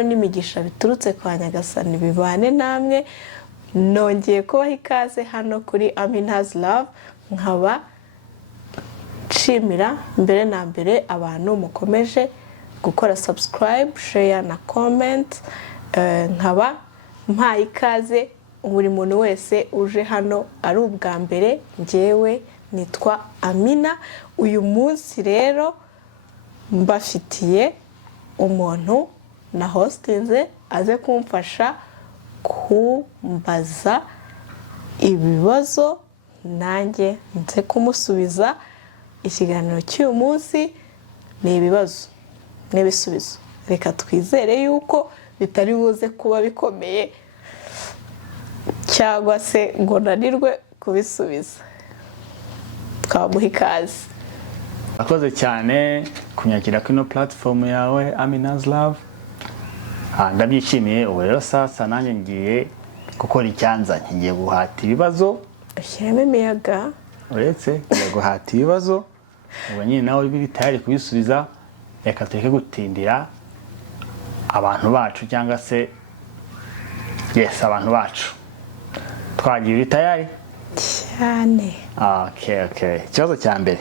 amahoro n'imigisha biturutse kwa Nyagasani bibane namwe. Nongeye kubaha ikaze hano kuri Amina's Love, nkaba nshimira mbere na mbere abantu mukomeje gukora subscribe, share na comment. Nkaba mpaye ikaze buri muntu wese uje hano ari ubwa mbere. Njyewe nitwa Amina. Uyu munsi rero mbafitiye umuntu na hostinze aze kumfasha kumbaza ibibazo nanjye nze kumusubiza. Ikiganiro cy'uyu munsi ni ibibazo n'ibisubizo. Reka twizere yuko bitari buze kuba bikomeye cyangwa se ngo nanirwe kubisubiza. Twamuha ikaze. Akoze cyane kunyakira kino platform yawe Amina's Love. Ndabyishimiye. Ubu rero sasa nanjye ngiye gukora icyanzanye, ngiye guhata ibibazo. Ashyiramo imiyaga. Uretse ngiye guhata ibibazo, ubu nyine nawe biri tayari kubisubiza. Reka tureke gutindira abantu bacu cyangwa se abantu bacu. Twagiye uri tayari? Cyane. Okay. Ikibazo cya mbere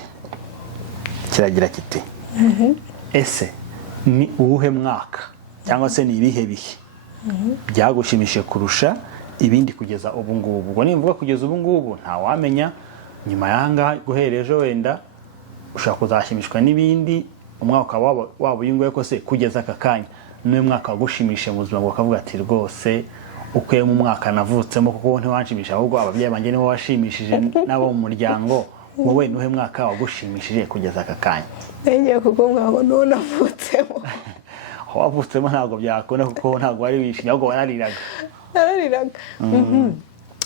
kiragira kiti ese ni uwuhe mwaka cyangwa se ni ibihe bihe byagushimishije kurusha ibindi kugeza ubu ngubu? Ubwo nimvuga kugeza ubu ngubu nta wamenya, nyuma yanga guhereje wenda ushaka kuzashimishwa n'ibindi. Umwaka waba uyingoye ko se kugeza aka kanya n'uyu mwaka wagushimishije mu buzima bwawe ukavuga ati rwose ukuye mu mwaka navutsemo kuko ntiwanshimisha, ahubwo ababyeyi banjye nibo washimishije n'abo mu muryango. Wowe nuhe mwaka wagushimishije kugeza aka kanya? Ngiye kukubwira ngo n'uwo navutsemo. Wavutsemo ntabwo byakunda kuko ntabwo wari wishimye, ahubwo warariraga.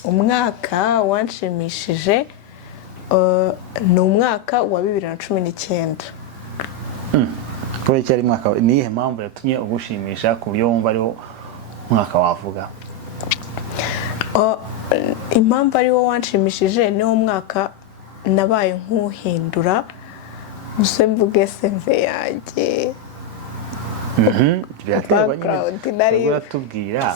Umwaka wanshimishije ni umwaka wa 2019. Kubera iki ari mwaka? Ni iyihe mpamvu yatumye ugushimisha ku buryo wumva ariwo mwaka wavuga? Impamvu ariwo wanshimishije ni wo mwaka nabaye nk'uhindura use mvuge seve yanjye. Uratubwira.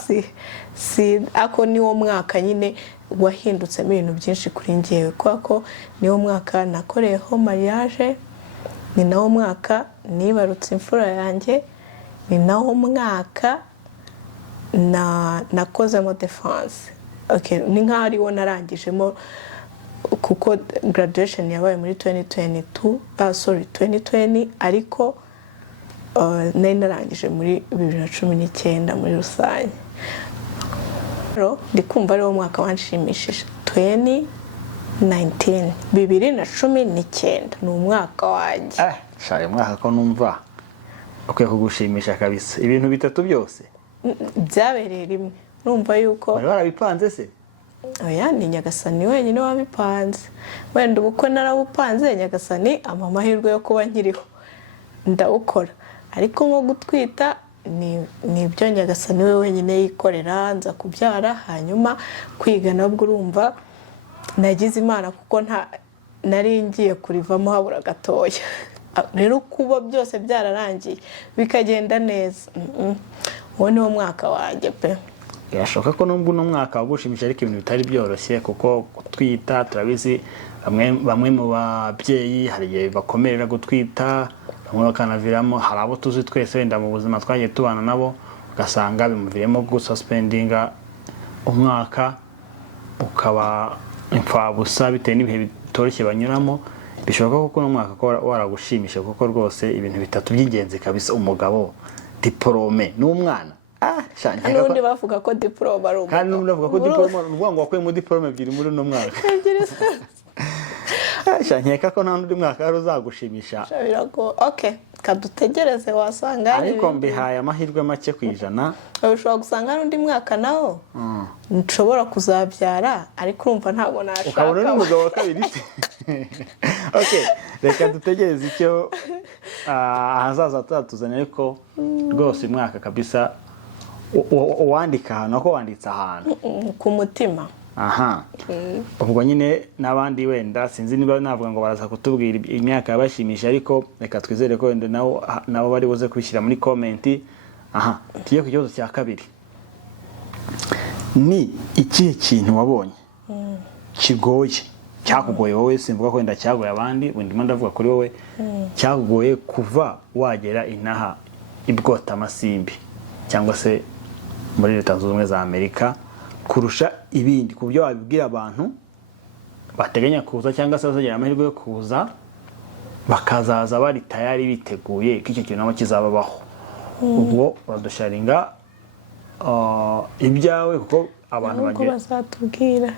Ako ni wo mwaka nyine wahindutsemo ibintu byinshi kuri njyewe, kuko ni wo mwaka nakoreyeho mariage, ni nawo mwaka nibarutse imfura yanjye, ni nawo mwaka nakozemo defense. Ni nk'aho ariwo narangijemo kuko graduation yabaye muri 2020, ariko nari narangije muri 2019 muri rusange. Rero ndikumva ariwo mwaka wanshimishije 2019 ni umwaka wanjye. Shaye mwaka ko numva ukwiye kugushimisha kabisa. Ibintu bitatu byose byabereye rimwe. Numva yuko wari warabipanze se? Oya, ni Nyagasani wenyine wabipanze. Wenda ubukwe narabupanze, Nyagasani amahirwe yo kuba nkiriho ndawukora, ariko nko gutwita ni ibyo Nyagasani we wenyine yikorera. Nza kubyara, hanyuma kwiga nabwo urumva nagize Imana kuko nari ngiye kurivamo habura gatoya. Rero kuba byose byararangiye bikagenda neza, uwo ni wo mwaka wanjye pe. Birashoboka ko nubwo uno mwaka wagushimisha ariko ibintu bitari byoroshye, kuko gutwita turabizi bamwe mu babyeyi hari igihe bakomerera gutwita, bamwe bakanaviramo. Hari abo tuzi twese wenda mu buzima twagiye tubana nabo ugasanga bimuviremo gususpendinga umwaka ukaba imfabusa bitewe n'ibihe bitoroshye banyuramo. Bishoboka ko uno mwaka ko waragushimisha kuko rwose ibintu bitatu by'ingenzi kabisa: umugabo, diplome n'umwana. N'undi bavuga ko diploma ari umugabo. Kandi n'undi bavuga ko diploma uvuga ngo wakuye mu diplome ebyiri muri uno mwaka. Nkeka ko nta n'undi mwaka wari uzagushimisha. Kadutegereze wasanga. Ariko mbihaye amahirwe make ku ijana. Ushobora gusanga n'undi mwaka nawo nshobora kuzabyara, ariko urumva ntabwo nashaka. Ukabona n'umugabo wa kabiri. Reka dutegereze icyo ahazaza tuzatuzanira, ariko rwose umwaka kabisa uwandika ahantu ako wanditse ahantu ku mutima. Ubwo nyine n'abandi wenda sinzi niba navuga ngo baraza kutubwira imyaka yabashimisha, ariko reka twizere ko wenda nabo bari buze kubishyira muri comment. aha tugiye ku kibazo cya kabiri. Ni ikihe kintu wabonye kigoye, cyakugoye wowe, simvuga ko wenda cyagoye abandi, ndimo ndavuga kuri wowe, cyakugoye kuva wagera inaha ibwota amasimbi cyangwa se muri Leta Zunze Ubumwe za Amerika kurusha ibindi, ku buryo wabibwira abantu bateganya kuza cyangwa se bazagira amahirwe yo kuza bakazaza bari tayari biteguye ko icyo kintu nabo kizababaho. Ubwo uradusharinga ibyawe kuko abantu bagiye bazatubwira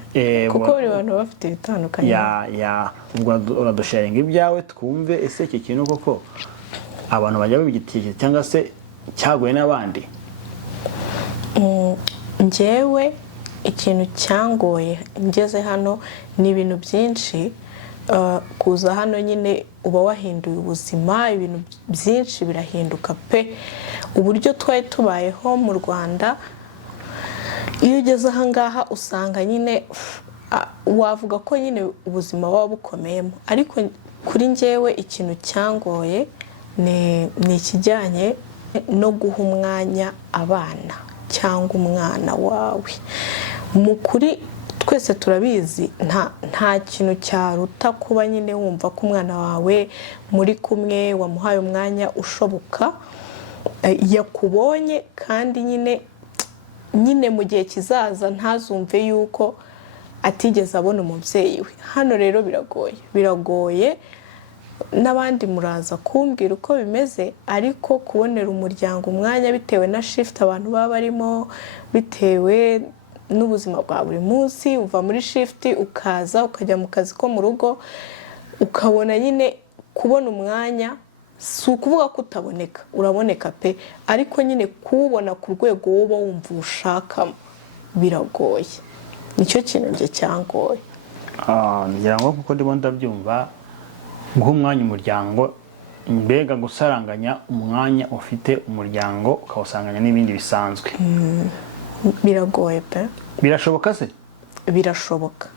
kuko buri bantu bafite ibitandukanye. Ubwo uradusharinga ibyawe twumve ese icyo kintu koko abantu bajya babigitiye cyangwa se cyagoye n'abandi. Njyewe ikintu cyangoye ngeze hano ni ibintu byinshi. Kuza hano nyine uba wahinduye ubuzima, ibintu byinshi birahinduka pe. Uburyo twari tubayeho mu Rwanda, iyo ugeze aha ngaha usanga nyine wavuga ko nyine ubuzima waba bukomeyemo, ariko kuri njyewe ikintu cyangoye ni ikijyanye no guha umwanya abana cyangwa umwana wawe. Mu kuri twese turabizi nta kintu cyaruta kuba nyine wumva ko umwana wawe muri kumwe wamuhaye umwanya ushoboka, yakubonye kandi nyine mu gihe kizaza ntazumve yuko atigeze abona umubyeyi we. Hano rero biragoye n'abandi muraza kumbwira uko bimeze, ariko kubonera umuryango umwanya bitewe na shift abantu baba barimo, bitewe n'ubuzima bwa buri munsi, uva muri shift ukaza ukajya mu kazi ko mu rugo, ukabona nyine kubona umwanya, si ukuvuga ko utaboneka, uraboneka pe, ariko nyine kuwubona ku rwego woba wumva ushakamo biragoye. Nicyo kintu njye cyangoye. Ngira ngo kuko ndimo ndabyumva, guha umwanya umuryango, mbega gusaranganya umwanya ufite umuryango ukawusanganya n'ibindi bisanzwe. Biragoye pe. Birashoboka se? Birashoboka.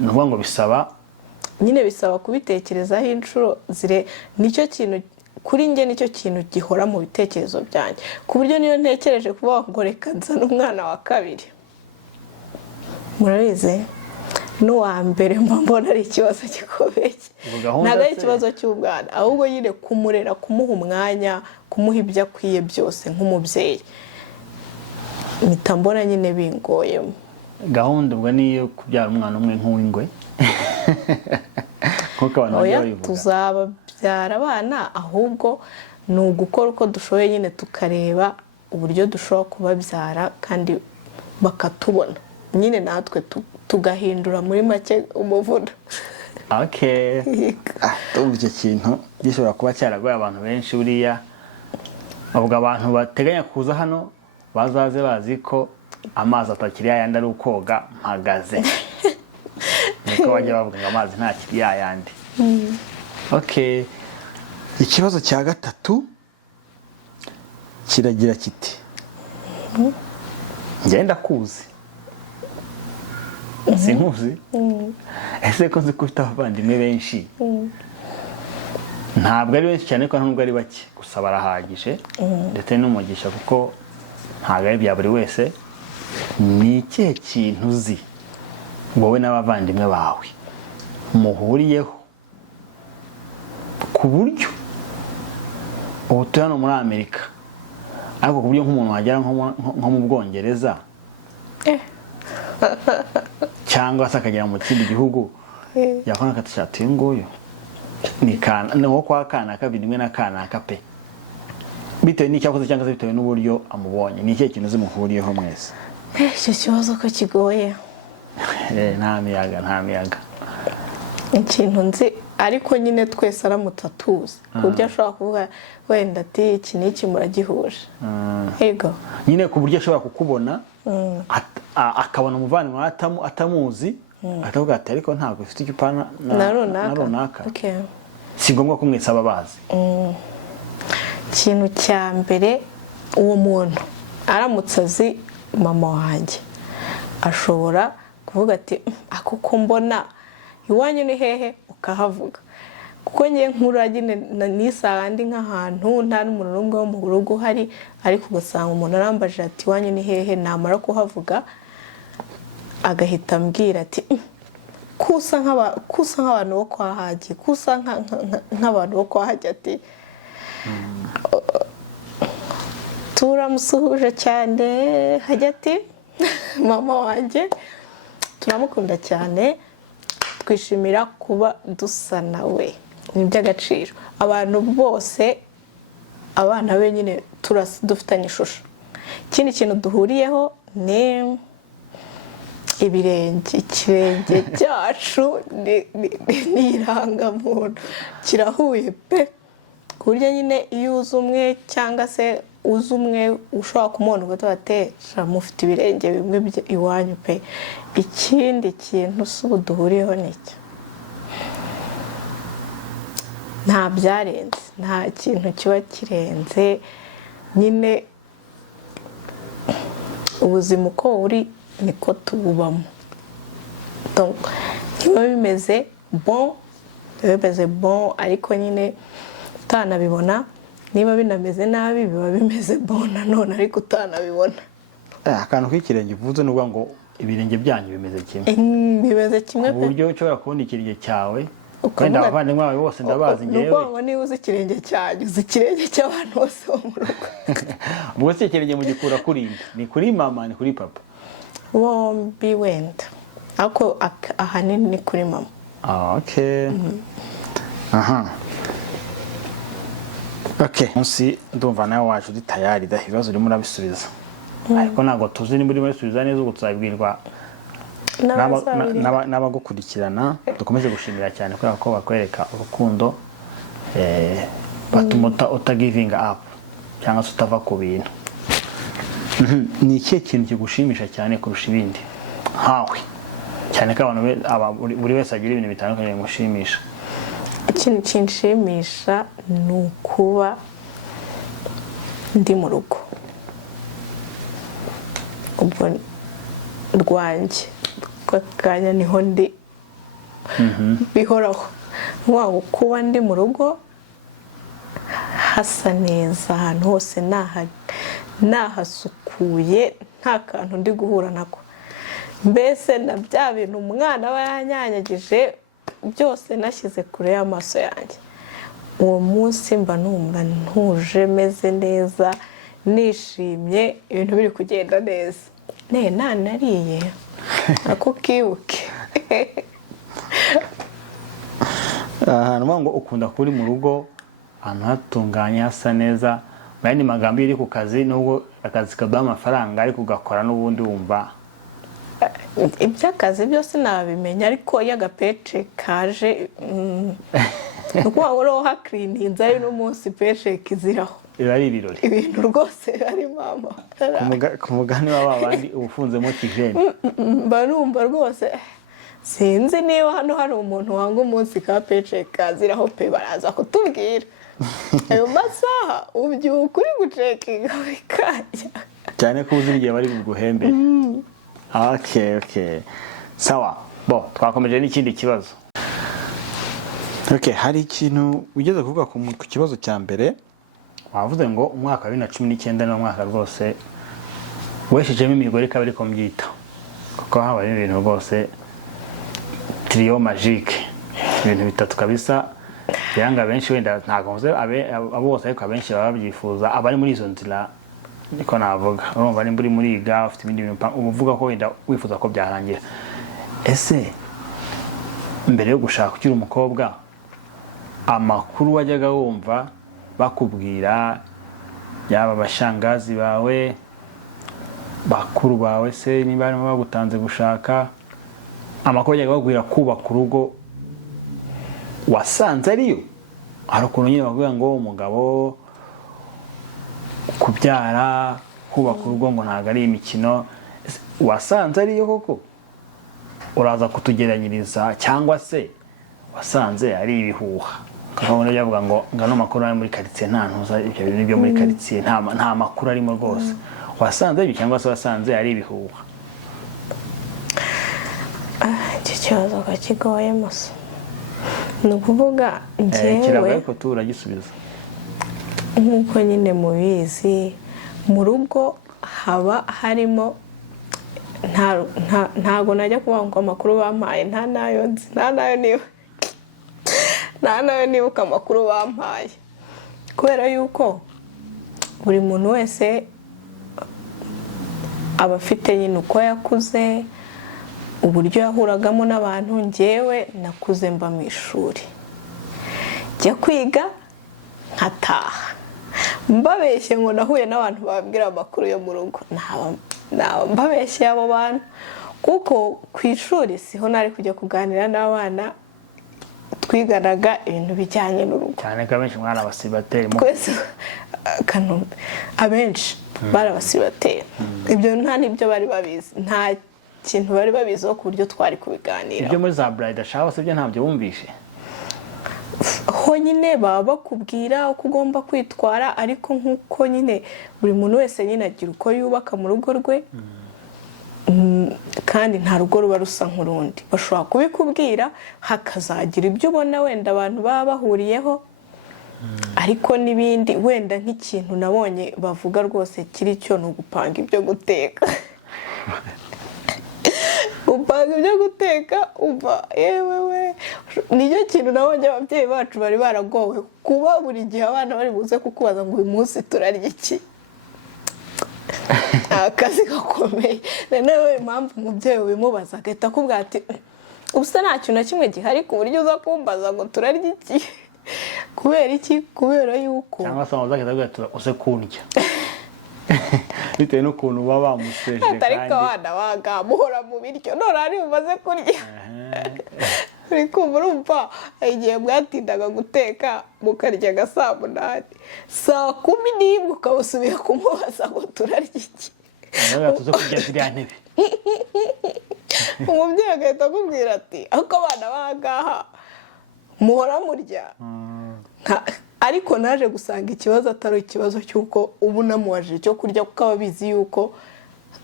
Nuvuga ngo bisaba kubitekerezaho inshuro zire. Nicyo kintu kuri njye, nicyo kintu gihora mu bitekerezo byanjye, ku buryo niyo ntekereje kuba ngo reka nzane umwana wa kabiri, murabizi n'uwa mbere mbona ari ikibazo gikomeye. Ntabwo ari ikibazo cy'ubwana, ahubwo nyine kumurera, kumuha umwanya, kumuha ibyo akwiye byose nk'umubyeyi, mpita mbona nyine bingoyemo. Gahunda ubwo niyo kubyara umwana umwe nk'uw'ingwe kuko abantu bajya babivuga. Tuzababyara abana, ahubwo ni ugukora uko dushoboye nyine tukareba uburyo dushobora kubabyara kandi bakatubona nyine, natwe tugahindura muri make umuvuno. Tumva icyo kintu gishobora kuba cyaragoye abantu benshi buriya. Ubwo abantu bateganya kuza hano bazaze bazi ko amazi atakiri yayandi ari ukoga mpagaze. Niko bajya bavuga ngo amazi ntakiri yayandi. Ikibazo cya gatatu kiragira kiti, ngenda kuzi sinkuzi, ese ko nzi ko ufite abavandimwe benshi? Ntabwo ari benshi cyane, ko ntabwo ari bake, gusa barahagije ndetse n'umugisha, kuko ntabwo ari bya buri wese. Ni ikihe kintu uzi wowe n'abavandimwe bawe muhuriyeho ku buryo ubu turi hano muri Amerika, ariko ku buryo nk'umuntu wagera nko mu Bwongereza cyangwa se akagera mu kindi gihugu, yakora akatishati uyu nguyu ni wo kwa kanaka bimwe na kanaka pe, bitewe n'icyakoze cyangwa se bitewe n'uburyo amubonye. Ni ikihe kintu uzi muhuriyeho mwese? Icyo kibazo ko kigoye. Nta miyaga. Ikintu nzi, ariko nyine twese aramutse atuzi, ku buryo ashobora kuvuga wenda ati iki n'iki muragihuje. Yego. Nyine ku buryo ashobora kukubona akabona umuvandimwe atamuzi, akavuga ati ariko ntabwo ufite icyo upana na runaka. Si ngombwa ko mwese aba bazi. Ikintu cya mbere, uwo muntu aramutse azi mama wanjye, ashobora kuvuga ati ako ko mbona iwanyu ni hehe, ukahavuga. kuko ngiye nkura nyine nisanga ndi nk'ahantu nta n'umuntu n'umwe wo mu rugo uhari, ariko ugasanga umuntu arambajije ati iwanyu ni hehe, namara kuhavuga agahita ambwira ati kusa nk'abantu bo kwa Hagi, kusa nk'abantu bo kwa Hagi, ati turamusuhuje cyane Hagi, ati mama wanjye turamukunda cyane, twishimira kuba dusa nawe, ni iby'agaciro. Abantu bose abana be nyine dufitanye ishusho. Ikindi kintu duhuriyeho ni ibirenge, ikirenge cyacu ni irangamuntu, kirahuye pe, ku buryo nyine iyo uzi umwe cyangwa se uzi umwe ushobora kumubona ugatuma atesha mufite ibirenge bimwe iwanyu pe. Ikindi kintu si ubu duhuriyeho n'icyo, nta byarenze, nta kintu kiba kirenze, nyine ubuzima uko buri niko tububamo. Biba bimeze bon, ariko nyine utanabibona, niba binameze nabi biba bimeze bon nanone ariko utanabibona. Akantu k'ikirenge uvuze n'ubwo ngo ibirenge byanyu bimeze kimwe, bimeze kimwe ku buryo ushobora kubona ikirenge cyawe wenda abavandimwe bawe bose ndabazi ngewe, nuko niba uzi ikirenge cyanyu uzi ikirenge cy'abantu bose bo mu rugo. ubwo se ikirenge mugikura kuri nde? Ni kuri mama, ni kuri papa? Bombi wenda, ariko ahanini ni kuri mama. Okay. Aha. Okay, munsi ndumva nawe waje uri tayari da ibibazo urimo urabisubiza, ariko ntabwo tuzi niba urimo urabisubiza neza, ubwo tuzabibwirwa n'abagukurikirana. Dukomeje gushimira cyane kubera ko bakwereka urukundo, batuma utagivinga up cyangwa se utava ku bintu. Ni ikihe kintu kigushimisha cyane kurusha ibindi nkawe, cyane ko abantu buri wese agira ibintu bitandukanye bimushimisha? Ikintu kinshimisha ni ukuba ndi mu rugo ubwo rwanjye, akanya niho ndi bihoraho. Waba kuba ndi mu rugo hasa neza, ahantu hose nahasukuye, nta kantu ndi guhura nako, mbese na bya bintu umwana aba yanyanyagije byose nashyize kure y'amaso yanjye, uwo munsi mba numva ntuje, meze neza, nishimye, ibintu biri kugenda neza. Nariye ako kibuke. Ahantu ngo ukunda kuri mu rugo, ahantu hatunganye hasa neza, mu yandi magambo iri ku kazi, nubwo akazi kaduha amafaranga ariko ugakora n'ubundi wumva iby'akazi byose nabimenya, ariko iyo agapece kaje ni ukuvuga ngo uriho hakirininze ari n'umunsi pece kiziraho, biba ari ibirori, ibintu rwose ari mama. Ku mugani wa babandi ubufunzemo kijeni, mba numva rwose sinzi niba hano hari umuntu wanga umunsi ka pece kaziraho pe, baraza kutubwira ayo masaha ubyuka uri gucekinga bikajya, cyane ko uzi igihe bari buguhembere. Okay. Sawa. Twakomeje n'ikindi kibazo. Okay, hari ikintu ugeze kuvuga ku kibazo cya mbere, wavuze ngo umwaka wa 2019 ni umwaka rwose weshejemo imigore kabiri ko mbyita, kuko habaye ibintu rwose trio magique, ibintu bitatu kabisa, byanga benshi wenda ntago nze abo bose ariko abenshi baba babyifuza, abari muri izo nzira niko navuga. Urumva ni muri iga ufite ibindi bintu uvuga ko wenda wifuza ko byarangira. Ese mbere yo gushaka ukiri umukobwa, amakuru wajyaga wumva bakubwira, yaba abashangazi bawe, bakuru bawe se niba barimo bagutanze gushaka, amakuru wajyaga bakubwira kubaka urugo, wasanze ariyo? Hari ukuntu nyine bavuga ngo umugabo kubyara, kubaka urugo ngo ntabwo ari imikino, wasanze ariyo koko? Uraza kutugeranyiriza, cyangwa se wasanze ari ibihuha? Kakabona byavuga ngo ngano makuru ari muri quartier, nta ntuza ibyo bintu byo muri quartier, nta makuru arimo rwose. Wasanze ibyo cyangwa se wasanze ari ibihuha? Iki kibazo kigoye musa, ni ukuvuga kiragoye njyewe ko turagisubiza. nk'uko nyine mubizi mu rugo haba harimo ntago najya kuvuga ngo amakuru bampaye nta nayo nzi nta nayo nibuka amakuru bampaye, kubera yuko buri muntu wese aba afite nyine uko yakuze, uburyo yahuragamo n'abantu. Njyewe nakuze mba mu ishuri, njya kwiga nkataha, mbabeshye ngo nahuye n'abantu babwira amakuru yo mu rugo, naba mbabeshye abo bantu, kuko ku ishuri siho nari kujya kuganira n'abana twiganaga ibintu bijyanye n'urugo, cyane ko abenshi mwana abasibateri twese Kanombe abenshi bari abasibateri. Ibyo nta n'ibyo bari babizi, nta kintu bari babiziho ku buryo twari kubiganira. ibyo muri za Bride shaho se byo ntabyo bumvishe. Ho nyine baba bakubwira uko ugomba kwitwara, ariko nk'uko nyine buri muntu wese nyine agira uko yubaka mu rugo rwe, kandi nta rugo ruba rusa nk'urundi. Bashobora kubikubwira hakazagira ibyo ubona wenda abantu baba bahuriyeho, ariko n'ibindi wenda nk'ikintu nabonye bavuga rwose kiri cyo ni ugupanga ibyo guteka. Gupanga ibyo guteka umva yewe nicyo kintu nabonye ababyeyi bacu bari baragowe, kuba buri gihe abana bari buze kukubaza ngo uyu munsi turarya iki. Akazi gakomeye. Rero impamvu umubyeyi ubimubaza agahita akubwira ati ubuse nta kintu na kimwe gihari ku buryo uza kumbaza ngo turarya iki. Kubera iki? Kubera yuko cyangwa se amaze akagahita uze kundya bitewe n'ukuntu baba bamuseje kandi ariko abana baga muhora mu biryo none ari bumaze kurya. Ariko urumva igihe mwatindaga guteka mukarya nka saa 8, saa 10 ukabasubiye kumubaza ngo turarya iki. nawe tuze kurya ziriya ntebe. Umubyeyi agahita akubwira ati ako abana bangaha muhora murya. Ariko naje gusanga ikibazo atari ikibazo cy'uko ubu namuwaje cyo kurya, kuko ababizi yuko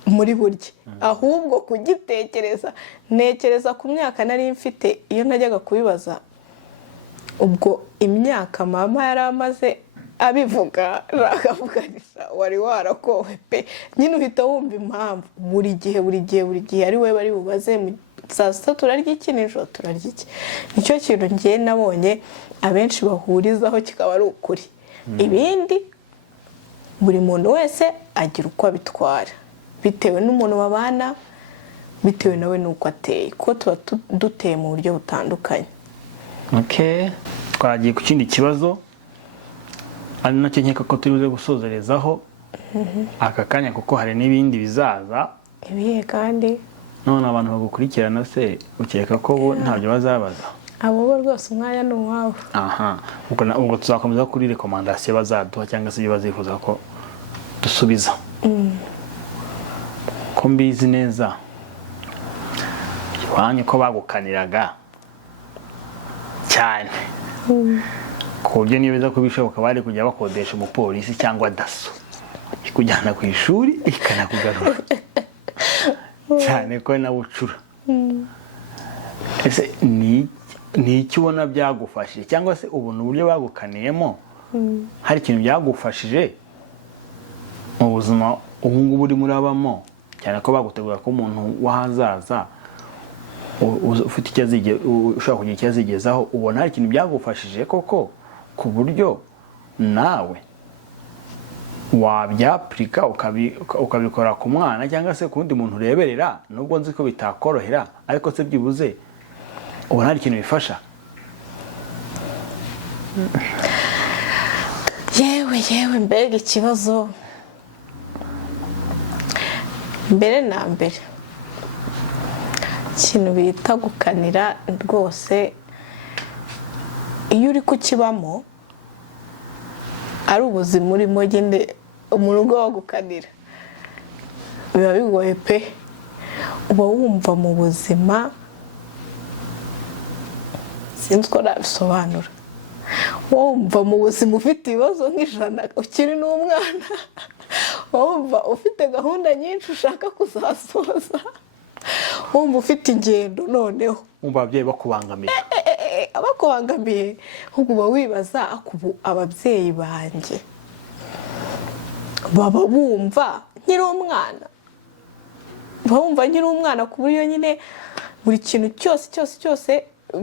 muri burya, ahubwo kugitekereza. Nekereza ku myaka nari mfite iyo najyaga kubibaza, ubwo imyaka mama yari amaze abivuga, rakavuganisha wari warakowe pe. Nyine uhita wumva impamvu buri gihe ari we bari bubaze saa 6 turarya iki, nijoro turarya iki. Nicyo kintu ngiye nabonye abenshi bahurizaho kikaba ari ukuri. Ibindi buri muntu wese agira uko abitwara bitewe n'umuntu babana, bitewe nawe n'uko ateye, ko tuba duteye mu buryo butandukanye. Okay, twagiye ku kindi kibazo ari nacyo nkeka ko turibuze gusozerezaho aka kanya, kuko hari n'ibindi bizaza. Ibihe kandi none abantu bagukurikirana se ukeka ko bo ntabyo bazabaza? abo bo rwose umwanya ni uwabo. Aha, ubwo tuzakomeza kuri recommendation bazaduha cyangwa se ibyo bazifuza ko dusubiza. Ko mbizi neza iwanyu ko bagukaniraga cyane ku buryo niyo biza kubishoboka bari kujya bakodesha umupolisi cyangwa daso ikujyana ku ishuri ikanakugarura cyane ko na bucura. Ese ni iki ubona byagufashije, cyangwa se ubona uburyo bagukaniyemo hari ikintu byagufashije mu buzima ubu ngubu uri murabamo, cyane ko bagutegura ko umuntu w'ahazaza ufite ushobora kugira icyo azigezaho? Ubona hari ikintu byagufashije koko ku buryo nawe wabyapurika ukabikora ku mwana cyangwa se ku wundi muntu ureberera, nubwo nzi ko bitakorohera, ariko se byibuze ubona hari ikintu bifasha? Yewe mbega ikibazo. Mbere na mbere ikintu bita gukanira rwose, iyo uri kukibamo ari ubuzima urimo nyine mu rugo wagukanira biba bigoye pe. Uba wumva mu buzima sinzi ko nabisobanura, wumva mu buzima ufite ibibazo nk'ijana ukiri n'umwana, wumva ufite gahunda nyinshi ushaka kuzasoza, wumva ufite ingendo, noneho wumva ababyeyi bakubangamira. abakubangamiye ahubwo uba wibaza ubu ababyeyi banjye baba bumva nkiri umwana, bumva nkiri umwana ku buryo nyine buri kintu cyose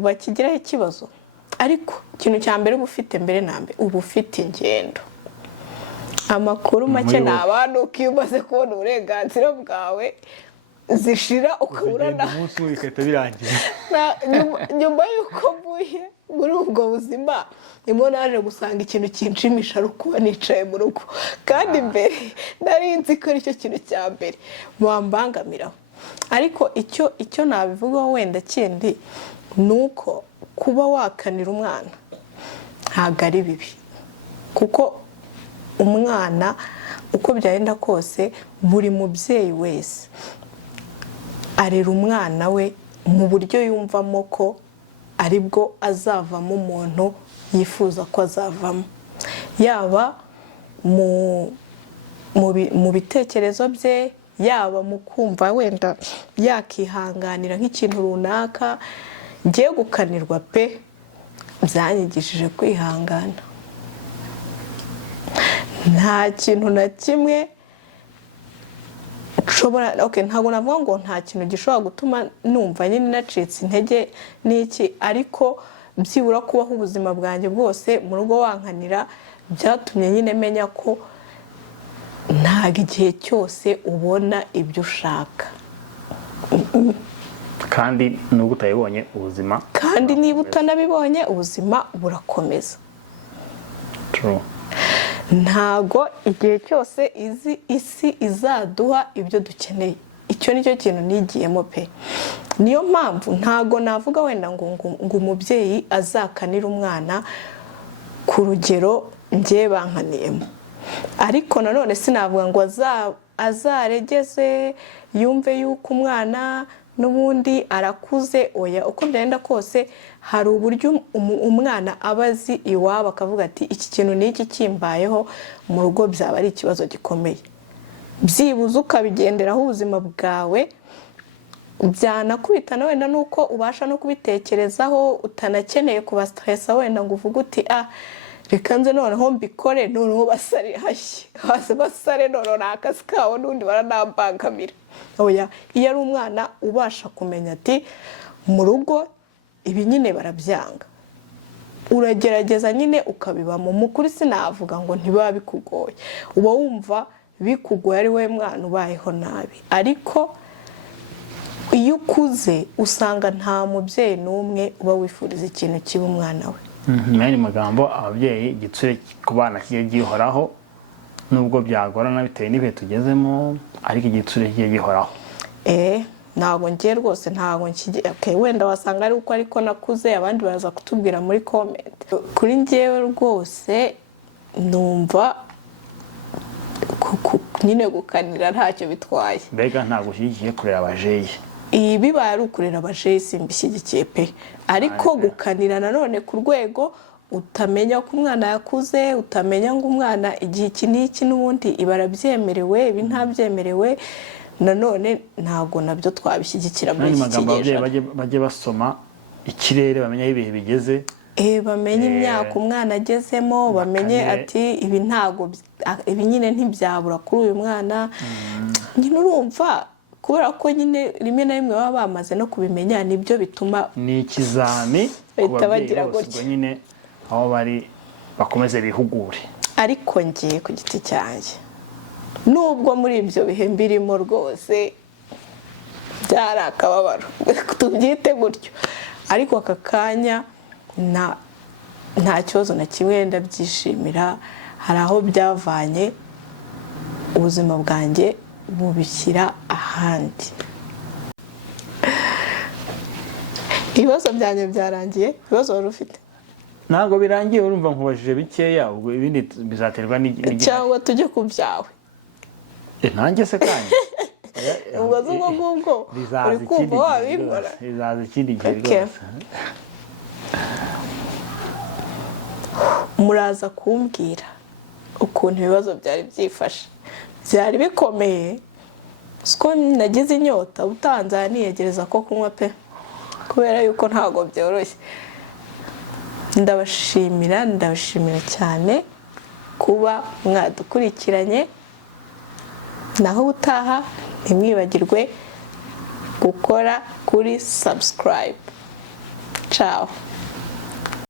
bakigiraho ikibazo. Ariko ikintu cya mbere uba ufite mbere na mbere uba ufite ingendo. Amakuru make ni abantu uko iyo umaze kubona uburenganzira bwawe zishira ukabura umunsi umwe bigahita birangira. Nyuma y'uko mvuye muri ubwo buzima nimwo naje gusanga ikintu kinshimisha ari ukuba nicaye mu rugo, kandi mbere nari nzi ko aricyo kintu cya mbere wambangamiraho. Ariko icyo nabivugaho wenda kindi ni uko kuba wakanira umwana ntabwo ari bibi, kuko umwana uko byagenda kose buri mubyeyi wese arera umwana we mu buryo yumvamo ko aribwo azavamo umuntu yifuza ko azavamo, yaba mu bitekerezo bye, yaba mu kumva wenda yakihanganira nk'ikintu runaka. Ngiye gukanirwa pe byanyigishije kwihangana. Nta kintu na kimwe ntabwo navuga ngo nta kintu gishobora gutuma numva nyine nacitse intege n'iki, ariko byibura kubaho ubuzima bwanjye bwose mu rugo wankanira byatumye nyine menya ko ntabwo igihe cyose ubona ibyo ushaka, kandi nubwo utabibonye ubuzima, kandi niba utanabibonye ubuzima burakomeza. Ntago igihe cyose isi izaduha ibyo dukeneye. Icyo nicyo kintu nigiyemo pe. Niyo mpamvu ntago navuga wenda ngo umubyeyi azakanira umwana ku rugero njye bankaniyemo, ariko nanone sinavuga ngo azaregeze yumve yuko umwana n'ubundi arakuze. Oya, uko byagenda kose hari uburyo umwana aba azi iwabo akavuga ati iki kintu n'iki kimbayeho mu rugo byaba ari ikibazo gikomeye. Byibuze ukabigenderaho ubuzima bwawe, byanakubitana wenda nuko ubasha no kubitekerezaho, utanakeneye kubastressa wenda ngo uvuge uti reka nze noneho mbikore noneho basare hashye, basare noneho ni akazi kabo n'undi baranambangamira. Oya, iyo ari umwana ubasha kumenya ati mu rugo ibi nyine barabyanga, uragerageza nyine ukabibamo. Mukuri sinavuga ngo ntibiba bikugoye, uba wumva bikugoye ari we mwana ubayeho nabi, ariko iyo ukuze usanga nta mubyeyi n'umwe uba wifuriza ikintu kiba umwana we. Mwene magambo, ababyeyi igitsure ku bana kigiye gihoraho nubwo byagorana bitewe n'ibihe tugezemo, ariko igitsure kigiye gihoraho. Ntabwo ngiye rwose, ntabwo nkigiye. Wenda wasanga ari uko ariko nakuze, abandi baraza kutubwira muri comment. Kuri ngewe rwose numva nyine gukanira ntacyo bitwaye. Mbega ntabwo ushyigikiye kurera abajeyi? Ibi bibaye ari ukurera abajeyi simbishyigikiye pe, ariko gukanira nanone ku rwego utamenya ko umwana yakuze, utamenya ngo umwana igihe iki n'iki n'ubundi iba arabyemerewe, ibi ntabyemerewe, nanone ntabwo nabyo twabishyigikira muri iki kinyejana. Bajye basoma ikirere, bamenye aho ibihe bigeze, bamenye imyaka umwana agezemo, bamenye ati ibi ntabwo, ibi nyine ntibyabura kuri uyu mwana. Nyine urumva kubera ko nyine rimwe na rimwe baba bamaze no kubimenya, nibyo bituma ni ikizami bahita bagira gutya nyine aho bari bakomeze bihugure. Ariko ngiye ku giti cyanjye, nubwo muri ibyo bihe mbirimo rwose byari akababaro tubyite gutyo, ariko aka kanya nta kibazo na kimwe ndabyishimira. Hari aho byavanye ubuzima bwanjye bubishyira ahandi. Ibibazo byanjye byarangiye? Ibibazo wari ufite? Ntabwo birangiye, urumva nkubajije bikeya, ubwo ibindi bizaterwa n'igihe. Cyangwa tujye ku byawe? Nanjye se kandi ubwo z'ubwo ngubwo uri kumva wabikora? Bizaza ikindi gihe rwose. Muraza kumbwira ukuntu ibibazo byari byifashe. Byari bikomeye, siko nagize inyota utanzaniyegereza ko kunywa pe, kubera yuko ntabwo byoroshye. ndabashimira cyane kuba mwadukurikiranye, naho ubutaha ntimwibagirwe gukora kuri subscribe. Ciao.